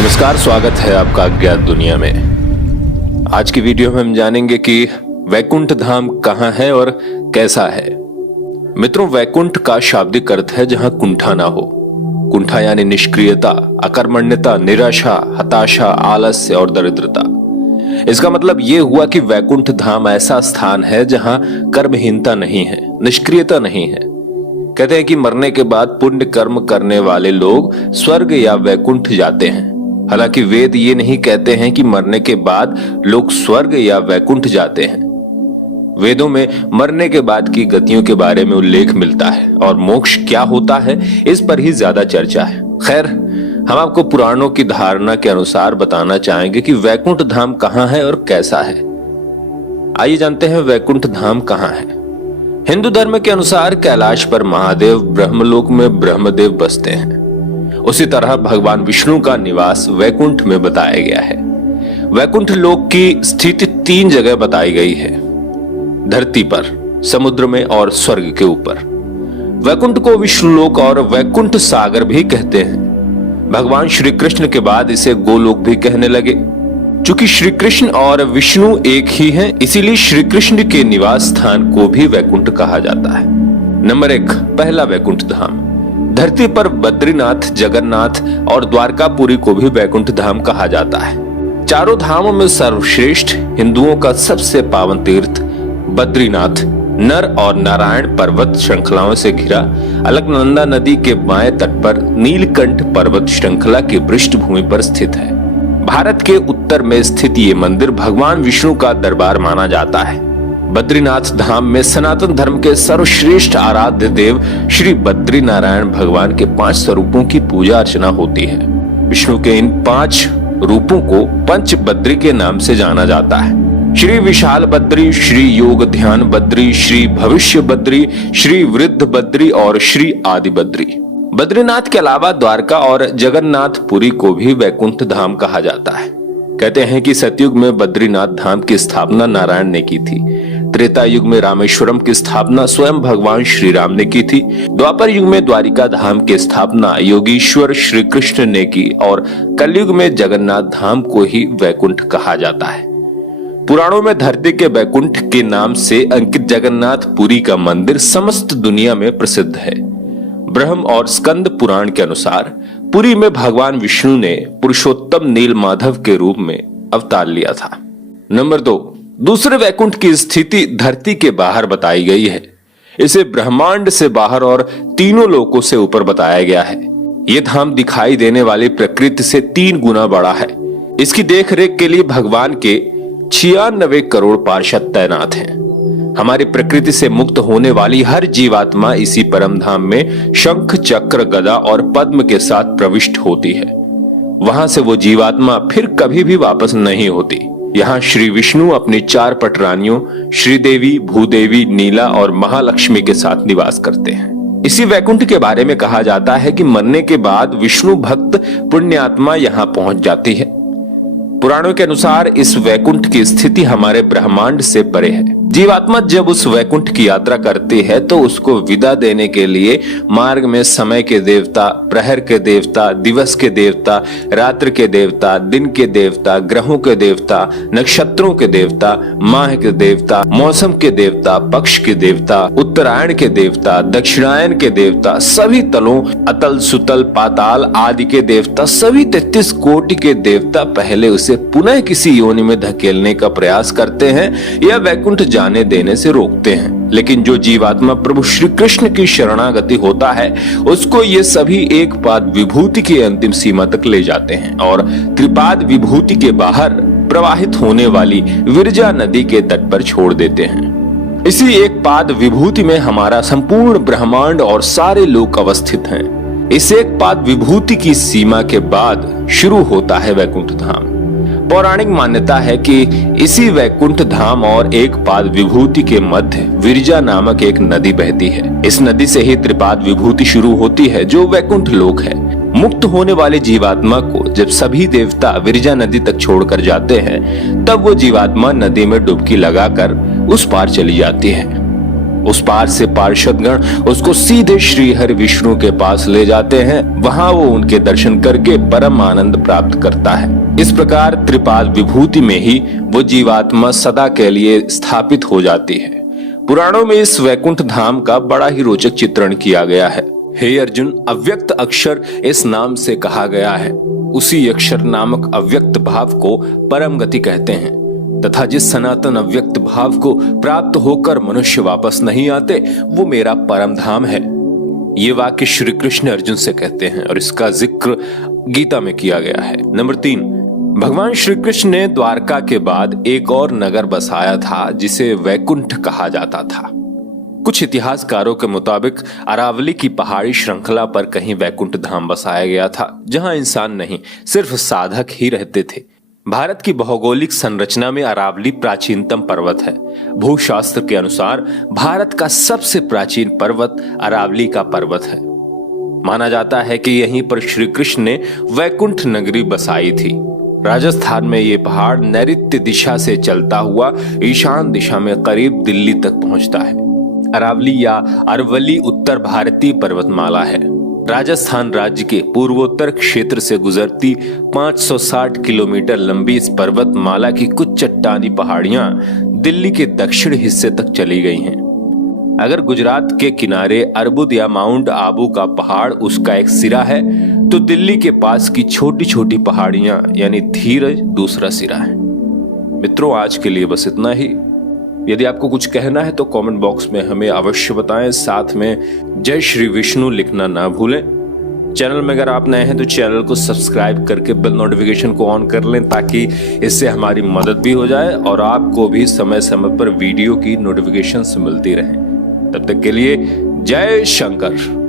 नमस्कार, स्वागत है आपका अज्ञात दुनिया में। आज की वीडियो में हम जानेंगे कि वैकुंठ धाम कहां है और कैसा है। मित्रों, वैकुंठ का शाब्दिक अर्थ है जहां कुंठा ना हो। कुंठा यानी निष्क्रियता, अकर्मण्यता, निराशा, हताशा, आलस्य और दरिद्रता। इसका मतलब यह हुआ कि वैकुंठ धाम ऐसा स्थान है जहां कर्महीनता नहीं है, निष्क्रियता नहीं है। कहते हैं कि मरने के बाद पुण्य कर्म करने वाले लोग स्वर्ग या वैकुंठ जाते हैं। हालांकि वेद ये नहीं कहते हैं कि मरने के बाद लोग स्वर्ग या वैकुंठ जाते हैं। वेदों में मरने के बाद की गतियों के बारे में उल्लेख मिलता है और मोक्ष क्या होता है इस पर ही ज्यादा चर्चा है। खैर, हम आपको पुराणों की धारणा के अनुसार बताना चाहेंगे कि वैकुंठ धाम कहां है और कैसा है। आइए जानते हैं वैकुंठ धाम कहां है। हिंदू धर्म के अनुसार कैलाश पर महादेव, ब्रह्मलोक में ब्रह्मदेव बसते हैं। उसी तरह भगवान विष्णु का निवास वैकुंठ में बताया गया है। वैकुंठ लोक की स्थिति 3 जगह बताई गई है: धरती पर, समुद्र में और स्वर्ग के ऊपर। वैकुंठ को विष्णुलोक और वैकुंठ सागर भी कहते हैं। भगवान श्री कृष्ण के बाद इसे गोलोक भी कहने लगे। चूंकि श्री कृष्ण और विष्णु एक ही हैं, इसीलिए श्री कृष्ण के निवास स्थान को भी वैकुंठ कहा जाता है। नंबर 1, पहला वैकुंठ धाम। धरती पर बद्रीनाथ, जगन्नाथ और द्वारकापुरी को भी वैकुंठ धाम कहा जाता है। चारों धामों में सर्वश्रेष्ठ, हिंदुओं का सबसे पावन तीर्थ बद्रीनाथ नर और नारायण पर्वत श्रृंखलाओं से घिरा अलकनंदा नदी के बाएं तट पर नीलकंठ पर्वत श्रृंखला की पृष्ठभूमि पर स्थित है। भारत के उत्तर में स्थित ये मंदिर भगवान विष्णु का दरबार माना जाता है। बद्रीनाथ धाम में सनातन धर्म के सर्वश्रेष्ठ आराध्य देव श्री बद्री नारायण भगवान के 5 स्वरूपों की पूजा अर्चना होती है। विष्णु के इन 5 रूपों को पंच बद्री के नाम से जाना जाता है: श्री विशाल बद्री, श्री योग ध्यान बद्री, श्री भविष्य बद्री, श्री वृद्ध बद्री और श्री आदि बद्री। बद्रीनाथ के अलावा द्वारका और जगन्नाथपुरी को भी वैकुंठ धाम कहा जाता है। कहते हैं कि सतयुग में बद्रीनाथ धाम की स्थापना नारायण ने की थी। त्रेता युग में रामेश्वरम की स्थापना स्वयं भगवान श्री राम ने की थी। द्वापर युग में द्वारिका धाम की स्थापना योगीश्वर श्री कृष्ण ने की और कलयुग में जगन्नाथ धाम को ही वैकुंठ कहा जाता है। पुराणों में धरती के वैकुंठ के नाम से अंकित जगन्नाथपुरी का मंदिर समस्त दुनिया में प्रसिद्ध है। ब्रह्म और स्कंद पुराण के अनुसार पुरी में भगवान विष्णु ने पुरुषोत्तम नील माधव के रूप में अवतार लिया था। नंबर 2, दूसरे वैकुंठ की स्थिति धरती के बाहर बताई गई है। इसे ब्रह्मांड से बाहर और तीनों लोकों से ऊपर बताया गया है। यह धाम दिखाई देने वाली प्रकृति से 3 गुना बड़ा है। इसकी देखरेख के लिए भगवान के 96 करोड़ पार्षद तैनात हैं। हमारी प्रकृति से मुक्त होने वाली हर जीवात्मा इसी परम धाम में शंख, चक्र, गदा और पद्म के साथ प्रविष्ट होती है। वहां से वो जीवात्मा फिर कभी भी वापस नहीं होती। यहाँ श्री विष्णु अपनी 4 पटरानियों श्रीदेवी, भूदेवी, नीला और महालक्ष्मी के साथ निवास करते हैं। इसी वैकुंठ के बारे में कहा जाता है कि मरने के बाद विष्णु भक्त पुण्यात्मा यहाँ पहुंच जाती है। पुराणों के अनुसार इस वैकुंठ की स्थिति हमारे ब्रह्मांड से परे है। जीवात्मा जब उस वैकुंठ की यात्रा करती है तो उसको विदा देने के लिए मार्ग में समय के देवता, प्रहर के देवता, दिवस के देवता, रात्रि के देवता, दिन के देवता, ग्रहों के देवता, नक्षत्रों के देवता, माह के देवता, मौसम के देवता, पक्ष के देवता, उत्तरायण के देवता, दक्षिणायन के देवता, सभी तलों, अतल, सुतल, पाताल आदि के देवता, सभी 33 कोटि के देवता पहले उसे पुनः किसी योनि में धकेलने का प्रयास करते हैं या वैकुंठ जाने देने से रोकते हैं। लेकिन जो जीवात्मा प्रभु श्री कृष्ण की शरणागति होता है उसको ये सभी एक पाद विभूति की अंतिम सीमा तक ले जाते हैं और त्रिपाद विभूति के बाहर प्रवाहित होने वाली विरजा नदी के तट पर छोड़ देते हैं। इसी एक पाद विभूति में हमारा संपूर्ण ब्रह्मांड और सारे लोक अवस्थित हैं। इस एक पाद विभूति की सीमा के बाद शुरू होता है वैकुंठ धाम। पौराणिक मान्यता है कि इसी वैकुंठ धाम और एक पाद विभूति के मध्य विरजा नामक एक नदी बहती है। इस नदी से ही त्रिपाद विभूति शुरू होती है जो वैकुंठ लोक है। मुक्त होने वाले जीवात्मा को जब सभी देवता विरजा नदी तक छोड़कर जाते हैं तब वो जीवात्मा नदी में डुबकी लगाकर उस पार चली जाती है। उस पार से पार्षदगण उसको सीधे श्री हरि विष्णु के पास ले जाते हैं। वहां वो उनके दर्शन करके परम आनंद प्राप्त करता है। इस प्रकार त्रिपाद विभूति में ही वो जीवात्मा सदा के लिए स्थापित हो जाती है। पुराणों में इस वैकुंठ धाम का बड़ा ही रोचक चित्रण किया गया है। हे अर्जुन, अव्यक्त अक्षर इस नाम से कहा गया है। उसी अक्षर नामक अव्यक्त भाव को परम गति कहते हैं तथा जिस सनातन अव्यक्त भाव को प्राप्त होकर मनुष्य वापस नहीं आते, वो मेरा परम धाम है। ये वाक्य श्री कृष्ण अर्जुन से कहते हैं और इसका जिक्र गीता में किया गया है। नंबर 3, भगवान श्री कृष्ण ने द्वारका के बाद एक और नगर बसाया था जिसे वैकुंठ कहा जाता था। कुछ इतिहासकारों के मुताबिक अरावली की पहाड़ी श्रृंखला पर कहीं वैकुंठ धाम बसाया गया था, जहां इंसान नहीं सिर्फ साधक ही रहते थे। भारत की भौगोलिक संरचना में अरावली प्राचीनतम पर्वत है। भूशास्त्र के अनुसार भारत का सबसे प्राचीन पर्वत अरावली का पर्वत है। माना जाता है कि यहीं पर श्री कृष्ण ने वैकुंठ नगरी बसाई थी। राजस्थान में ये पहाड़ नैऋत्य दिशा से चलता हुआ ईशान दिशा में करीब दिल्ली तक पहुंचता है। अरावली या अरवली उत्तर भारतीय पर्वतमाला है। राजस्थान राज्य के पूर्वोत्तर क्षेत्र से गुजरती 560 किलोमीटर लंबी इस पर्वतमाला की कुछ चट्टानी पहाड़ियां दिल्ली के दक्षिण हिस्से तक चली गई हैं। अगर गुजरात के किनारे अर्बुद या माउंट आबू का पहाड़ उसका एक सिरा है, तो दिल्ली के पास की छोटी छोटी पहाड़ियां यानी धीरज दूसरा सिरा है। मित्रों, आज के लिए बस इतना ही। यदि आपको कुछ कहना है तो कमेंट बॉक्स में हमें अवश्य बताएं। साथ में जय श्री विष्णु लिखना ना भूलें। चैनल में अगर आप नए हैं तो चैनल को सब्सक्राइब करके बेल नोटिफिकेशन को ऑन कर लें, ताकि इससे हमारी मदद भी हो जाए और आपको भी समय समय पर वीडियो की नोटिफिकेशन मिलती रहे। तब तक के लिए जय शंकर।